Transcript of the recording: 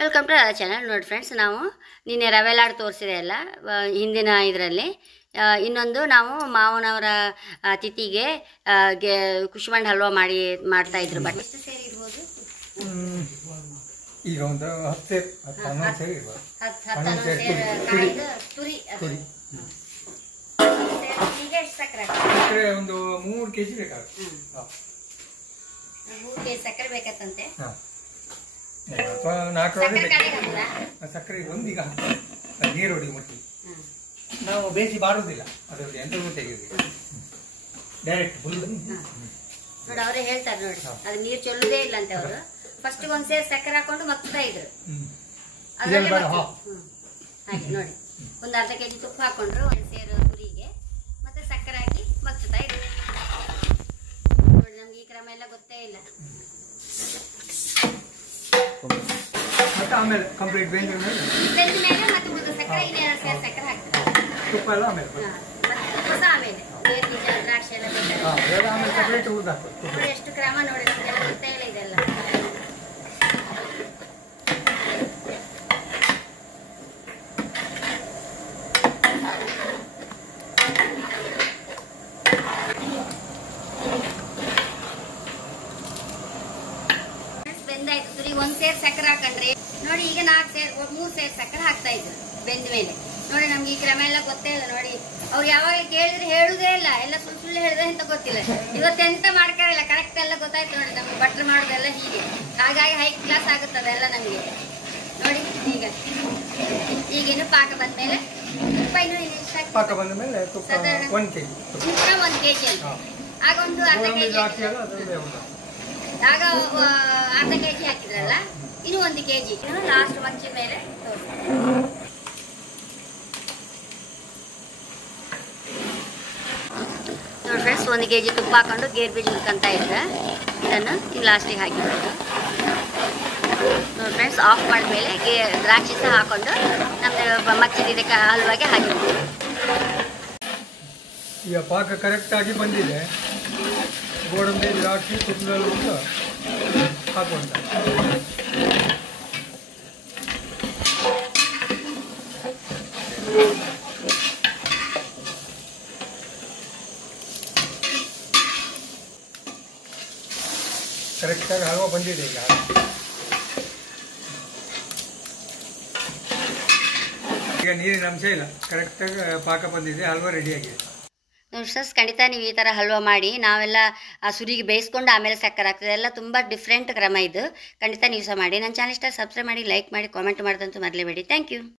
Welcome to channel. ನೋಡಿ friends, ನಾವು ನಿನ್ನೆ ರವೆ ಲಾಡು ತೋರಿಸಿದೆ ಅಲ್ಲ ಹಿಂದಿನ ಇದರಲ್ಲಿ. ಇನ್ನೊಂದು ನಾವು ಮಾವನವರ ತಿಥಿಗೆ ಕುಶುಮಂಡ್ ಹಲ್ವಾ ಮಾಡ್ತಾ ಇದ್ರು. ಬಟ್ ಎಷ್ಟು ಸೇರಿ ಇರ್ಬೋದು? ಈಗ ಒಂದು 10 ಸೇರಿ ಇರ್ಬೋದು. ಸಕ್ಕರೆ ಒಂದು 3 kg ಬೇಕಾಗುತ್ತೆ. 3 kg ಸಕ್ಕರೆ ಬೇಕಂತೆ. ಸಕ್ಕರೆ ಒಂದೀಗ ನೀರೊಡಿ ಮುಟ್ಟಿ ನಾವು ಬೇಯಿಸಿ ಬಾಡುವುದಿಲ್ಲ, ಅದರಲ್ಲಿ ಎಂತೂ ತೆಗೆಯುವುದಿಲ್ಲ, ಡೈರೆಕ್ಟ್ ಫುಲ್. ನೋಡಿ ಅವರೇ ಹೇಳ್ತಾರೆ, ನೋಡಿ ಅದು ನೀರು ಚೆಲ್ಲುದೇ ಇಲ್ಲ ಅಂತ. ಅವರು ಫಸ್ಟ್ ಒಂದ್ ಸೇರ್ ಸಕ್ಕರೆ ಹಾಕೊಂಡು ಮಗ್ತಾ ಇದ್ರು. ಹಾಗೆ ನೋಡಿ ಒಂದು ಅರ್ಧ kg ತುಪ್ಪ ಹಾಕೊಂಡ್ರು, 1 ಸೇರು ಪುರಿಗೆ ಮತ್ತೆ ಸಕ್ಕರೆ ಹಾಕಿ ಮಗ್ತಾ ಇದ್ರು. ನೋಡಿ ನಮ್ಗೆ ಈ ಕ್ರಮ ಎಲ್ಲ ಗೊತ್ತೇ ಇಲ್ಲ. ಆಮೇಲೆ ಕಂಪ್ಲೀಟ್ ಬೆಂದ ಮೇಲೆ ಮತ್ತೆ ಉಳಿದ ಸಕ್ಕರೆ 2 ಸೇರು ಸಕ್ಕರೆ ಹಾಕ್ತಾರೆ. ತುಪ್ಪ ಎಲ್ಲ ಆಮೇಲೆ ಹೊಸ ಆಮೇಲೆ ಬೀಜ ದ್ರಾಕ್ಷಿ ಎಲ್ಲ ಆಮೇಲೆ ಸಪ್ರೇಟ್ ಉಳಿದು ಹಾಕೋದು. ನೋಡಿ ಎಷ್ಟು ಕ್ರಮ, ನೋಡಿ ನಮ್ಗೆಲ್ಲ ಗೊತ್ತೇ ಇಲ್ಲ ಇದೆಲ್ಲ. ಬೆಂದಾಯ್ತು. ಸುರಿ 1 ಸೇರ್ ಸಕ್ಕರೆ ಹಾಕೊಂಡ್ರಿ. ನೋಡಿ ಈಗ 4 ಸೇರ್ 3 ಸೇರ್ ಸಕ್ಕರೆ ಹಾಕ್ತಾ ಇದ್ರು ಬೆಂದ ಮೇಲೆ. ನೋಡಿ ನಮ್ಗೆ ಈ ಕ್ರಮ ಎಲ್ಲ ಗೊತ್ತೇ ಇಲ್ಲ. ನೋಡಿ ಅವ್ರು ಯಾವಾಗ ಕೇಳಿದ್ರೆ ಹೇಳುದೇ ಇಲ್ಲ, ಎಲ್ಲ ಸುಳ್ಳು ಹೇಳಿದ್ರೆ ಅಂತ ಗೊತ್ತಿಲ್ಲ. ಇವತ್ತೆಂತ ಮಾಡ್ಕೊಳ್ಳಿಲ್ಲ, ಕರೆಕ್ಟ್ ಎಲ್ಲ ಗೊತ್ತಾಯ್ತು. ನೋಡಿ ನಮ್ಗೆ ಬಟ್ರ್ ಮಾಡೋದೆಲ್ಲ ಹೀಗೆ, ಹಾಗಾಗಿ ಹೈ ಕ್ಲಾಸ್ ಆಗುತ್ತದೆ ಎಲ್ಲ ನಮಗೆ. ನೋಡಿ ಈಗೇನು ಪಾಕ ಬಂದ್ಮೇಲೆ ತುಪ್ಪ ಇನ್ನೂ ಪಾಕ ಬಂದ ಮೇಲೆ ತುಪ್ಪ 1 kg ಅಂತ ಆಗ ಒಂದು ಅರ್ಧ kg ಆಗ ಅರ್ಧ kg ಹಾಕಿದ್ರಲ್ಲ, ಇನ್ನು 1 kg ಲಾಸ್ಟ್ ಮಂಚಿ ಮೇಲೆ ತೋರಿಸಿ. ನೋಡಿ ಫ್ರೆಂಡ್ಸ್, 1 kg ತುಪ್ಪ ಹಾಕೊಂಡು ಗೇರ್ ಬೀಜ ಹುರ್ಕೊಂತ ಇದ್ರೆ ಇದನ್ನು ಈಗ ಲಾಸ್ಟಿಗೆ ಹಾಕಿಬಿಟ್ಟು ನೋಡಿ ಫ್ರೆಂಡ್ಸ್, ಆಫ್ ಮಾಡಿದ್ಮೇಲೆ ದ್ರಾಕ್ಷಿ ಸಹ ಹಾಕೊಂಡು ನಮ್ದು ಮಚ್ಚಿದ ಹಲ್ವಾಗೆ ಹಾಕಿಬಿಟ್ಟು. ಈಗ ಪಾಕ ಕರೆಕ್ಟಾಗಿ ಬಂದಿದೆ. ಗೋಡಂಬಿ ದ್ರಾಕ್ಷಿ ತುಪ್ಪದಲ್ಲಿ ಒಂದು ಹಾಕೊಂಡ ಕರೆಕ್ಟಾಗಿ ಹಲ್ವಾ ಬಂದಿದೆ. ಈಗ ನೀರಿನ ಅಂಶ ಇಲ್ಲ, ಕರೆಕ್ಟಾಗಿ ಪಾಕ ಬಂದಿದೆ, ಹಲ್ವಾ ರೆಡಿಯಾಗಿದೆ. ನೋಡಿ ಸರ್, ಖಂಡಿತ ನೀವು ಈ ಥರ ಹಲ್ವಾ ಮಾಡಿ. ನಾವೆಲ್ಲ ಆ ಸುರಿಗೆ ಬೇಯಿಸ್ಕೊಂಡು ಆಮೇಲೆ ಸಕ್ಕರೆ ಹಾಕ್ತದೆ, ಎಲ್ಲ ತುಂಬ ಡಿಫ್ರೆಂಟ್ ಕ್ರಮ ಇದು. ಖಂಡಿತ ನೀವು ಸಹ ಮಾಡಿ. ನನ್ನ ಚಾನಲ್ ಇಷ್ಟ ಸಬ್ಸ್ಕ್ರೈಬ್ ಮಾಡಿ, ಲೈಕ್ ಮಾಡಿ, ಕಾಮೆಂಟ್ ಮಾಡೋದಂತೂ ಮರಲೇಬೇಡಿ. Thank you.